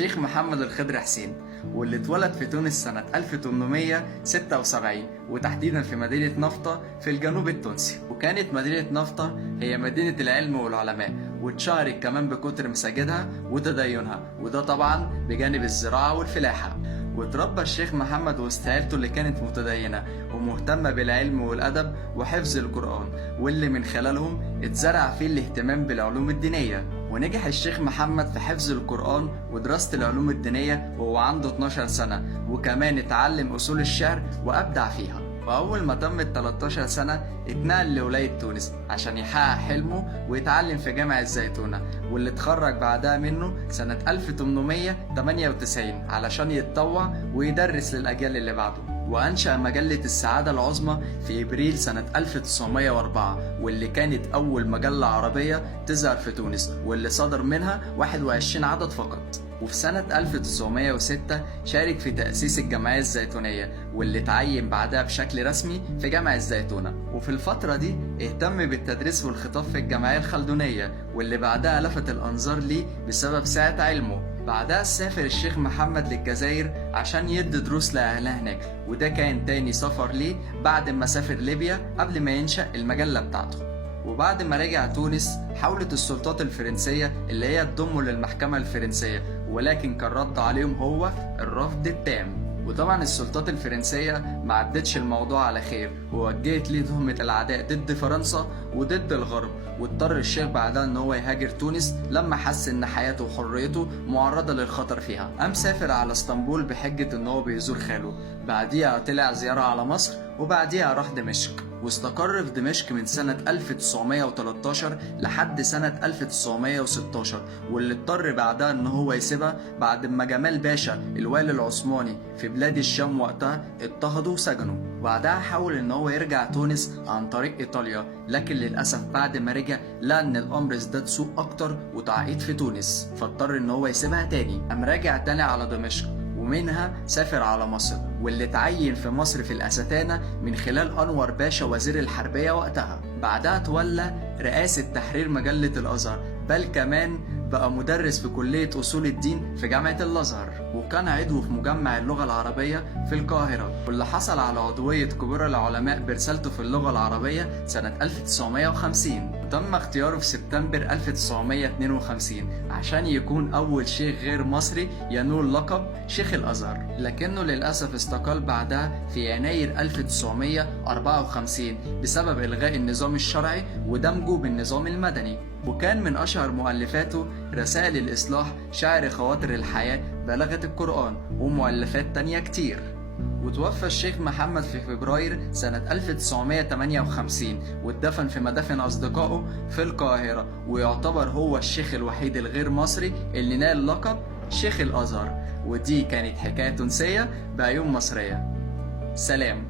الشيخ محمد الخضر حسين، واللي اتولد في تونس سنة 1876 وتحديدا في مدينة نفطة في الجنوب التونسي. وكانت مدينة نفطة هي مدينة العلم والعلماء، واتشهرت كمان بكتر مساجدها وتدينها، وده طبعا بجانب الزراعة والفلاحة. وتربى الشيخ محمد وسط عيلته اللي كانت متدينة ومهتمة بالعلم والأدب وحفظ القرآن، واللي من خلالهم اتزرع فيه الاهتمام بالعلوم الدينية. ونجح الشيخ محمد في حفظ القرآن ودراسة العلوم الدينية وهو عنده 12 سنة، وكمان اتعلم أصول الشعر وأبدع فيها. وأول ما تمت 13 سنة اتنقل لولاية تونس عشان يحقق حلمه ويتعلم في جامع الزيتونة، واللي اتخرج بعدها منه سنة 1898 علشان يتطوع ويدرس للأجيال اللي بعده. وأنشأ مجلة السعادة العظمى في إبريل سنة 1904، واللي كانت أول مجلة عربية تظهر في تونس، واللي صدر منها 21 عدد فقط. وفي سنة 1906 شارك في تأسيس الجمعية الزيتونية، واللي اتعين بعدها بشكل رسمي في جامع الزيتونة. وفي الفترة دي اهتم بالتدريس والخطاب في الجمعية الخلدونية، واللي بعدها لفت الأنظار ليه بسبب سعة علمه. بعدها سافر الشيخ محمد للجزائر عشان يدي دروس لأهلها هناك، وده كان تاني سفر ليه بعد ما سافر ليبيا قبل ما ينشأ المجلة بتاعته. وبعد ما رجع تونس حاولت السلطات الفرنسية اللي هي تضمه للمحكمة الفرنسية، ولكن كان رد عليهم هو الرفض التام. وطبعا السلطات الفرنسية ما عدتش الموضوع على خير، ووجهت ليه تهمة العداء ضد فرنسا وضد الغرب. واضطر الشيخ بعدها ان هو يهاجر تونس لما حس ان حياته وحريته معرضة للخطر فيها. قام سافر على اسطنبول بحجة ان هو بيزور خاله، بعديها طلع زيارة على مصر، وبعديها راح دمشق، واستقر في دمشق من سنة 1913 لحد سنة 1916، واللي اضطر بعدها ان هو يسيبها بعد ما جمال باشا الوالي العثماني في بلاد الشام وقتها اضطهده وسجنه. وبعدها حاول ان هو يرجع تونس عن طريق ايطاليا، لكن للاسف بعد ما رجع لقى ان الامر ازداد سوء اكتر وتعقيد في تونس، فاضطر ان هو يسيبها تاني. قام راجع تاني على دمشق، ومنها سافر على مصر، واللي اتعين في مصر في الأستانة من خلال أنور باشا وزير الحربية وقتها. بعدها تولى رئاسة تحرير مجلة الأزهر، بل كمان بقى مدرس في كلية أصول الدين في جامعة الأزهر، وكان عضو في مجمع اللغة العربية في القاهرة، واللي حصل على عضوية كبار العلماء برسالته في اللغة العربية سنة 1950. تم اختياره في سبتمبر 1952 عشان يكون أول شيخ غير مصري ينول لقب شيخ الأزهر، لكنه للأسف استقال بعدها في يناير 1954 بسبب إلغاء النظام الشرعي ودمجه بالنظام المدني. وكان من أشهر مؤلفاته رسائل الإصلاح، شعر خواطر الحياة، بلاغة القرآن، ومؤلفات تانية كتير. وتوفى الشيخ محمد في فبراير سنة 1958، واتدفن في مدافن أصدقائه في القاهرة، ويعتبر هو الشيخ الوحيد الغير مصري اللي نال لقب شيخ الأزهر. ودي كانت حكاية تونسية بعيون مصرية. سلام.